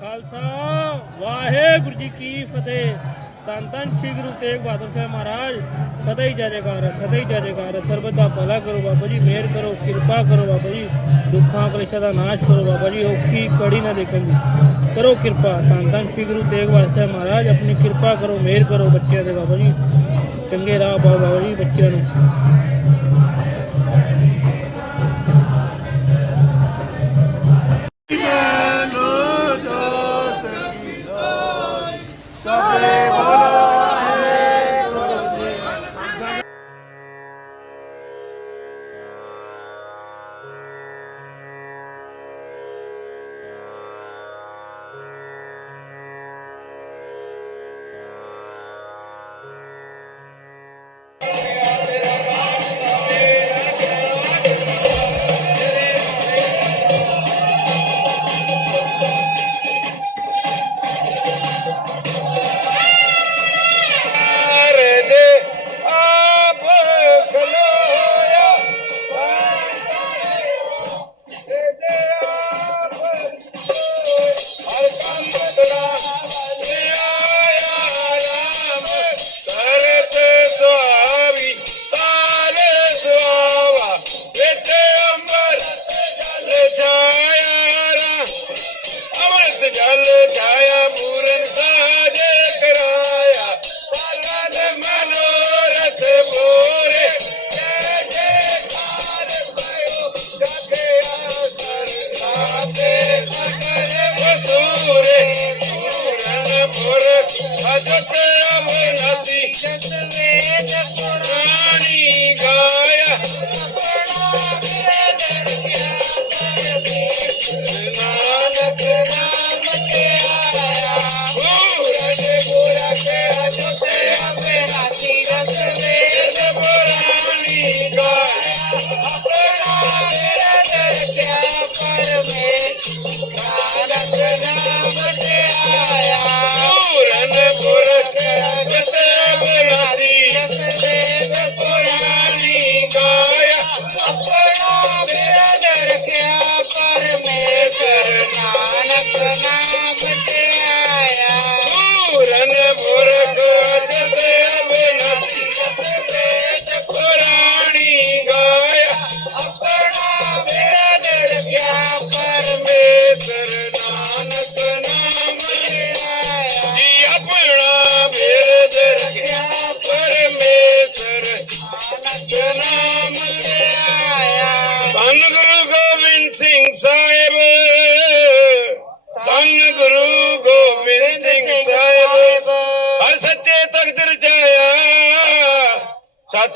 ਖਾਲਸਾ, ਵਾਹਿਗੁਰੂ ਜੀ ਕੀ ਫਤਿਹ। ਤਨ ਤਨ ਸ੍ਰੀ ਗੁਰੂ ਤੇਗ ਬਹਾਦਰ ਸਾਹਿਬ ਮਹਾਰਾਜ। ਸਦਾ ਹੀ ਜੈਕਾਰ ਸਦਾ ਹੀ ਜੈਕਾਰ ਸਰਬਤ ਦਾ ਭਲਾ ਕਰੋ ਬਾਬਾ ਜੀ, ਮਿਹਰ ਕਰੋ, ਕਿਰਪਾ ਕਰੋ ਬਾਬਾ ਜੀ। ਦੁੱਖਾਂ, ਕਲੇਸ਼ਾਂ ਦਾ ਨਾਸ਼ ਕਰੋ ਬਾਬਾ ਜੀ, ਔਖੀ ਕੜੀ ਨਾ ਦੇਖਣ ਦੀ। ਕਰੋ ਕਿਰਪਾ। ਤਨ ਤਨ ਸ੍ਰੀ ਗੁਰੂ ਤੇਗ ਬਹਾਦਰ ਸਾਹਿਬ ਮਹਾਰਾਜ, ਆਪਣੀ ਕਿਰਪਾ ਕਰੋ, ਮਿਹਰ ਕਰੋ ਬੱਚਿਆਂ ਦੇ ਬਾਬਾ ਜੀ। ਚੰਗੇ ਰਾਹ ਪਾਓ ਬਾਬਾ ਜੀ, ਬੱਚਿਆਂ ਨੂੰ।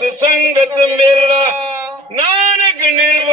संगत मेरा नानक निर्मल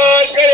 God.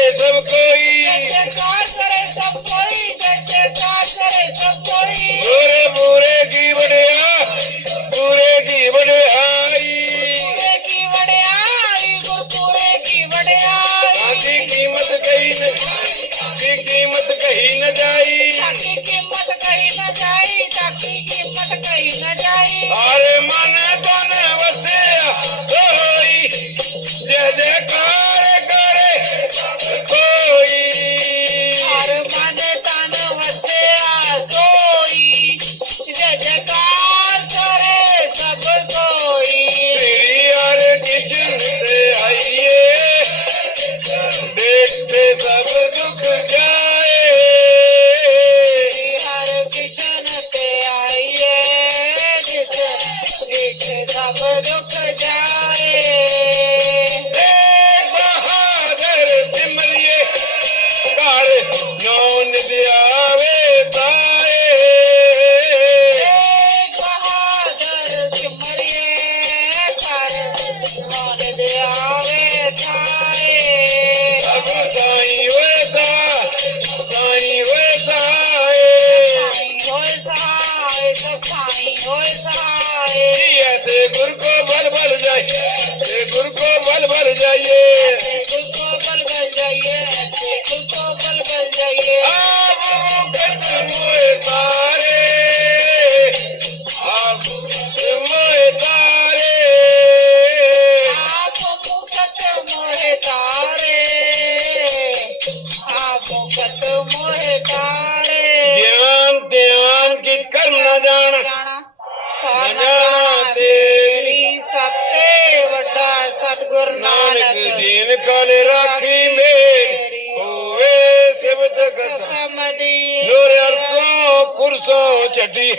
ਗੁਰੂ ਨਾਨਕ ਦੀਨ ਕਲ ਰਾਖੀ ਮੇਰੀ। ਹੋਏ ਸਿਵ ਜਗਤ। ਸਮਦੀ ਨੂਰ ਅਰਸੋ ਕੁਰਸੋ ਛੱਡੀ।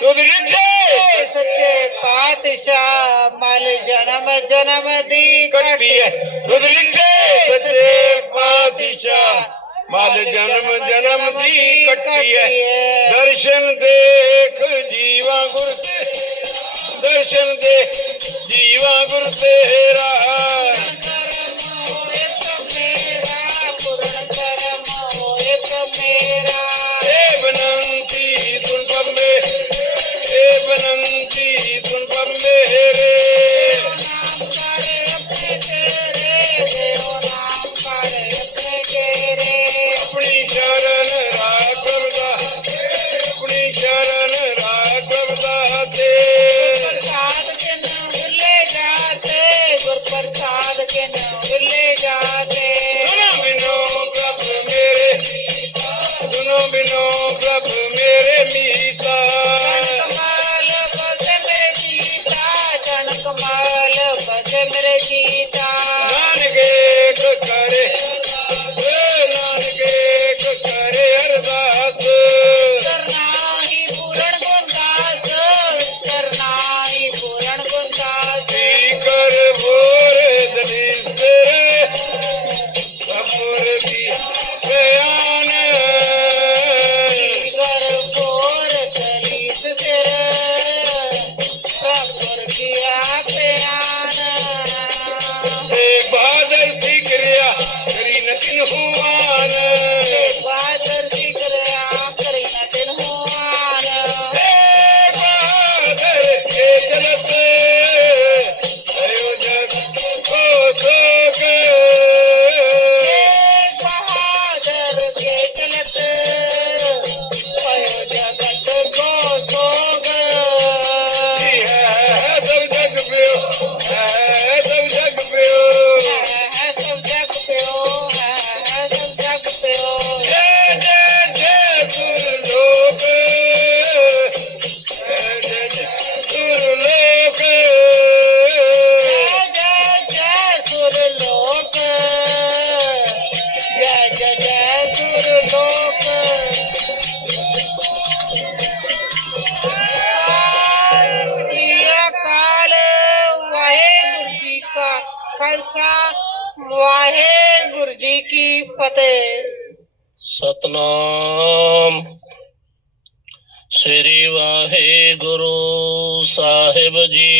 ਤੁਧ ਰਿਝੇ ਸੱਚੇ ਪਾਤਸ਼ਾਹ ਮਲ ਜਨਮ ਜਨਮ ਦੀ ਕੱਟੀ ਹੈ ਤੁਧ ਰਿਝੇ ਸੱਚੇ ਪਾਤਸ਼ਾਹ ਮਲ ਜਨਮ ਜਨਮ ਦੀ ਕੱਟੀ ਹੈ ਦਰਸ਼ਨ ਦੇਖ ਜੀਵਾ ਗੁਰ ਤੇ। ਦਰਸ਼ਨ ਦੇਖ जीवा गुरु तेरा ਸਤਨਾਮ। ਸ੍ਰੀ ਵਾਹਿਗੁਰੂ ਸਾਹਿਬ ਜੀ।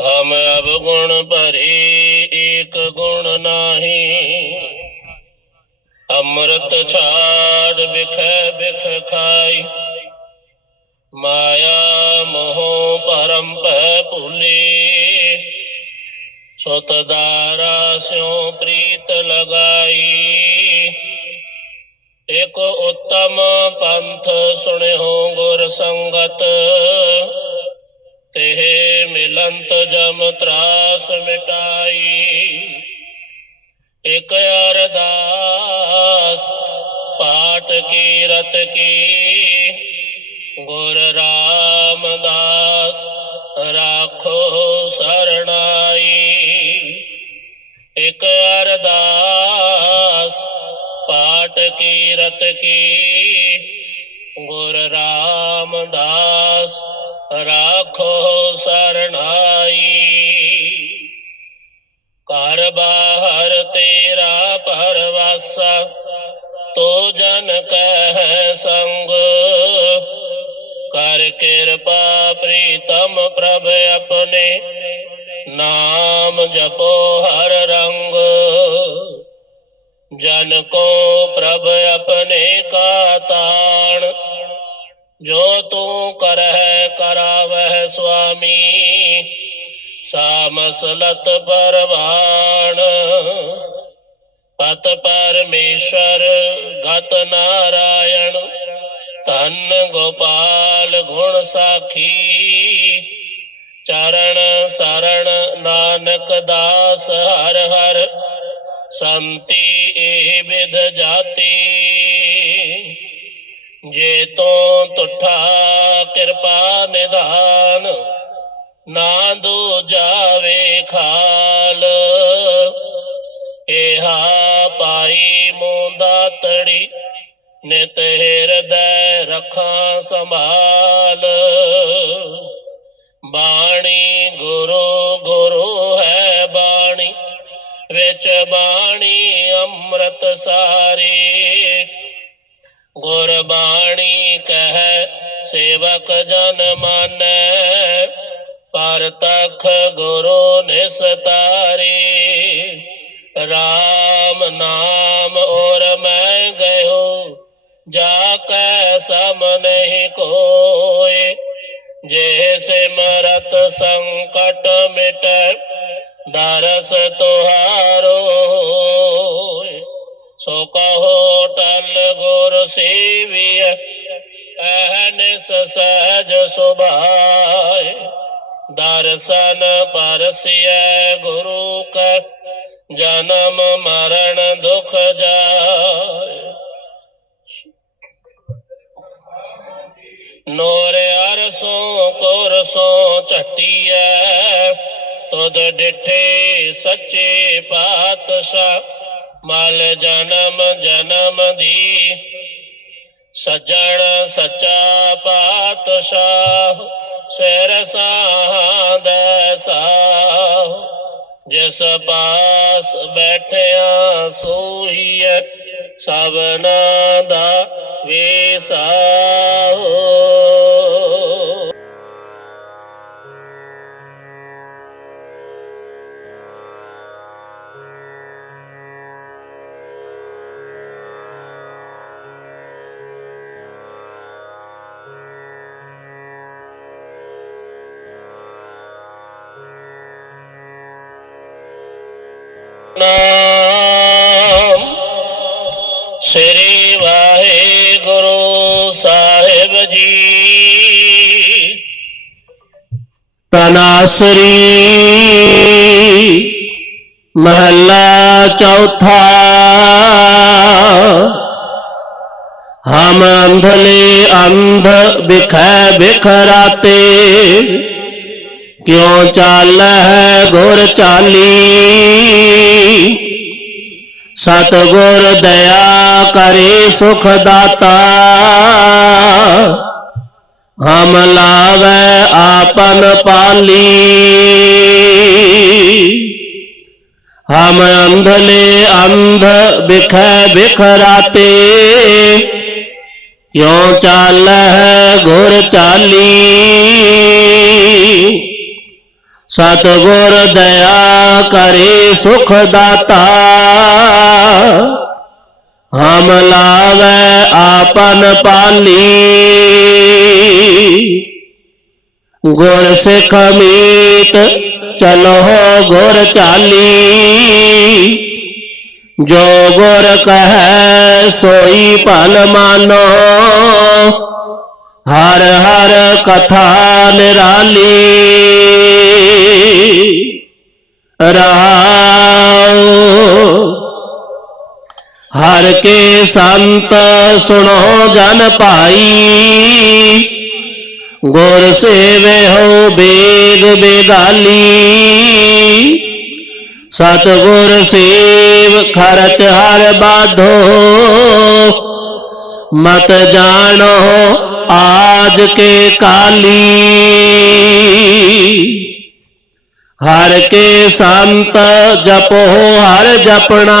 ਹਮ ਅਬ ਗੁਣ ਭਰੇ ਏਕ ਗੁਣ ਨਾਹੀ। ਅੰਮ੍ਰਿਤ ਛਾੜ ਬਿਖੈ ਬਿਖ ਖਾਈ। ਮਾਇਆ ਮੋਹ ਪਰਮ ਭੈ ਭੁਲੇ। ਸੁਤ ਦਾਰਾ ਸਿਉ ਪ੍ਰੀਤ ਲਗਾਈ। ਇਕ ਉਤਮ ਪੰਥ ਸੁਣਿਓ ਗੁਰ ਸੰਗਤ। ਤੇ ਮਿਲੰਤ ਜਮ ਤਰਾਸ ਮਿਟਾਈ। ਇਕ ਅਰਦਾਸ ਪਾਠ ਕੀ ਰਤ ਕੀ। ਗੁਰ ਰਾਮਦਾਸ ਰਾਖੋ ਸਰਣਾਈ। ਇਕ ਅਰਦਾਸ, ਪਾਠ ਕੀ ਰਤ ਕੀ। ਗੁਰ ਰਾਮਦਾਸ, ਰਾਖੋ ਸਰਣਾਈ। ਕਰ ਬਾਹਰ ਤੇਰਾ ਪਰਵਾਸਾ, ਤੋ ਜਨ ਕਹਿ ਸੰਗ ਕਰ ਕਿਰਪਾ ਪ੍ਰੀਤਮ ਪ੍ਰਭ ਆਪਣੇ। ਨਾਮ ਜਪੋ ਹਰ ਰੰਗ। ਜਨ ਕੋ ਪ੍ਰਭ ਆਪਣੇ ਕਾ ਤਾਣ। ਜੋ ਤੂੰ ਕਰਹਿ ਕਰਾਵਹਿ ਸੁਆਮੀ। ਸਾ ਮਸਲਤ ਪਰਵਾਣ। ਪਤ ਪਰਮੇਸ਼ਰ, ਗਤ ਨਾਰਾਇਣ। ਧੰਨ ਗੋਪਾਲ ਗੁਣ ਸਾਖੀ, ਚਰਨ ਸਰਣ ਨਾਨਕ ਦਾਸ ਹਰ ਹਰ, ਸੰਤੀ ਇਹ ਵਿਦ ਜਾਤੀ। ਜੇ ਤੋਂ ਤੁਠਾ ਕਿਰਪਾ ਨਿਧਾਨ, ਨਾ ਦੋ ਜਾਵੇ ਖਾਲ। ਇਹਾ ਪਾਈ ਮੋਂਦਾ ਤੜੀ, ਨਿਤ ਹਿਰਦੈ ਰੱਖਾਂ ਸੰਭਾਲ। ਬਾਣੀ ਗੁਰੂ ਗੁਰੂ ਹੈ ਬਾਣੀ, ਵਿੱਚ ਬਾਣੀ ਅੰਮ੍ਰਿਤ ਸਾਰੀ। ਗੁਰਬਾਣੀ ਕਹੈ, ਸੇਵਕ ਜਨ ਮਾਨੈ, ਪਰ ਤਖ ਗੁਰੂ ਨਿਸਤਾਰੀ RAM ਨਾਮ ਔਰ ਮੈਂ ਗਇਓ ਜਾ ਕੈ ਸਮ ਨਹੀਂ ਕੋਏ ਜੇ ਸਿਮਰਤ ਸੰਕਟ ਮਿਟੈ ਦਰਸ ਤੁਹਾਰੋ ਹੋਏ। ਸੋ ਕਹੋ ਟਲ ਗੁਰ ਸੇਵੀਐ ਅਹਨਿਸ ਸਹਿਜ ਸੁਭਾਏ ਦਰਸ਼ਨ ਪਰਸਿਐ ਗੁਰੂ ਕੈ ਜਨਮ ਮਰਨ ਦੁਖ ਨੋਰ ਅਰਸੋਂ ਕੋਰਸੋਂ ਝਟੀਐ, ਤੁਧ ਡਿਠੇ ਸੱਚੇ ਪਾਤਸ਼ਾਹ, ਮਲ ਜਨਮ ਜਨਮ ਦੀ। ਸਜਣ ਸੱਚਾ ਪਾਤਸ਼ਾਹ, ਸਿਰ ਸਾਹਦਾ ਸਾਹ। ਜਿਸ ਪਾਸ ਬੈਠਿਆ ਸੋਈਐ ਸਭਨਾ ਦਾ ਵੇਸਾਹੋ ਤਨਾਸਰੀ ਮਹੱਲਾ ਚੌਥਾ ਹਮ ਅੰਧਲੇ ਅੰਧ ਬਿਖੈ ਬਿਖਰਾਤੇ ਕਿਉ ਚਾਲ ਹੈ ਗੁਰ ਚਾਲੀ ਸਤ ਗੁਰ ਦਇਆ ਕਰੇ ਸੁਖ ਦਾਤਾ ਹਮ ਲਾਵੇ ਆਪਨ ਪਾਲੀ। ਹਮ ਅੰਧਲੇ ਅੰਧ ਬਿਖੈ ਬਿਖਰਾਤੇ। ਕਿਉ ਚਾਲ ਹੈ ਗੁਰ ਚਾਲੀ। ਸਤਿਗੁਰ ਦਇਆ ਕਰੇ ਸੁਖ ਦਾਤਾ। ਹਮ ਲਾਵੇ ਆਪਨ ਪਾਲੀ। ਗੁਰ ਸਿੱਖ ਮੀਤ ਚਲੋ ਗੁਰ ਚਾਲੀ। ਜੋ ਗੁਰ ਕਹੈ ਸੋਈ ਭਲ ਮਾਨੋ। ਹਰ ਹਰ ਕਥਾ ਨਿਰਾਲੀ। ਰਹਾਉ ਹਰ ਕੇ ਸੰਤ ਸੁਣੋ ਜਨ ਭਾਈ। ਗੁਰ ਸੇਵੇ ਹੋ ਬੇਗ ਬੇਗਾਲੀ ਸਤਿਗੁਰ ਸੇਵ ਖਰਚ ਹਰ ਬਾਧੋ। ਮਤ ਜਾਣੋ ਆਜ ਕੇ ਕਾਲੀ। ਹਰ ਕੇ ਸੰਤ ਜਪੋ ਹਰ ਜਪਣਾ।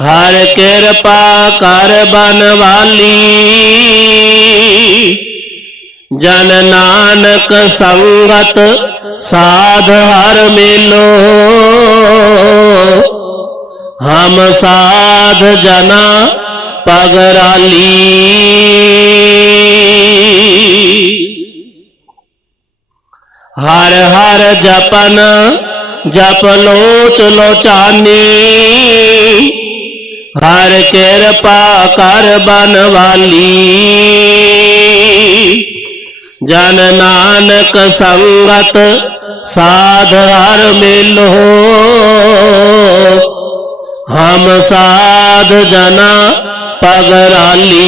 ਹਰ ਕਿਰਪਾ ਕਰ ਬਨਵਾਲੀ ਜਨ ਨਾਨਕ ਸੰਗਤ ਸਾਧ ਹਰ ਮਿਲੋ। ਹਮ ਸਾਧ ਜਨਾ ਪਗਰਾਲੀ ਹਰ ਹਰ ਜਪਨ ਜਪ ਲੋਚ ਲੋਚਾਨੀ। ਹਰ ਕਿਰਪਾ ਕਰ ਬਨਵਾਲੀ ਜਨ ਨਾਨਕ ਸੰਗਤ ਸਾਧ ਹਰ ਮਿਲੋ। ਹਮ ਸਾਧ ਜਨਾ ਪਗਰਾਲੀ।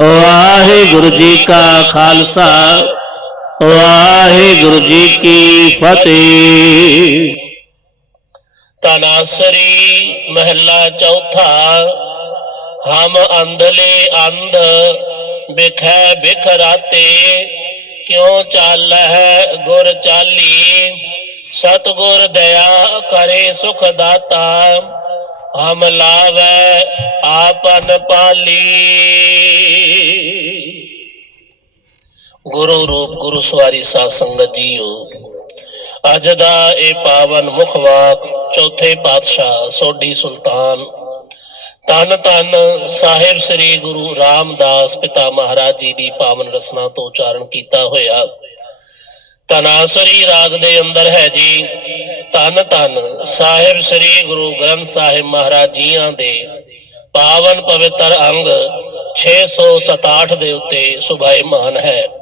ਵਾਹਿਗੁਰੂ ਜੀ ਕਾ ਖਾਲਸਾ। ਵਾਹਿਗੁਰੂ ਜੀ ਕੀ ਫਤਿਹ। ਤਨਾਸਰੀ ਮਹਿਲਾ ਚੌਥਾ, ਹਮ ਅੰਧਲੇ ਅੰਧ, ਬਿਖੈ ਬਿਖ ਰਾਤੇ, ਕਿਉ ਚਾਲਹਿ ਗੁਰ ਚਾਲੀ? ਸਤਗੁਰ ਦਇਆ ਕਰੇ ਸੁਖ ਦਾਤਾ, ਹਮ ਲਾਵੈ ਆਪਨ ਪਾਲੀ। ਗੁਰੂ ਰੂਪ ਗੁਰੂ ਸਵਾਰੀ ਸਾਧ ਸੰਗਤ ਜੀਓ। ਅੱਜ ਦਾ ਇਹ ਪਾਵਨ ਮੁਖ ਵਾਕ ਚੌਥੇ ਪਾਤਸ਼ਾਹ ਸੋਢੀ ਸੁਲਤਾਨ। ਤਨ ਤਨ ਸਾਹਿਬ ਸ੍ਰੀ ਗੁਰੂ ਰਾਮਦਾਸ ਪਿਤਾ ਮਹਾਰਾਜ ਜੀ ਦੀ ਪਾਵਨ ਰਸਨਾ ਤੋਂ ਉਚਾਰਨ ਕੀਤਾ ਹੋਇਆ। ਤਨਾਸਰੀ ਰਾਗ ਦੇ ਅੰਦਰ ਹੈ ਜੀ ਤਨ ਤਨ ਸਾਹਿਬ ਸ੍ਰੀ ਗੁਰੂ ਗ੍ਰੰਥ ਸਾਹਿਬ ਮਹਾਰਾਜ ਜੀਆਂ ਦੇ ਪਾਵਨ ਪਵਿੱਤਰ ਅੰਗ 667 ਦੇ ਉੱਤੇ ਸੁਭਾਏ ਸੁਭਾਇਮਾਨ ਹੈ।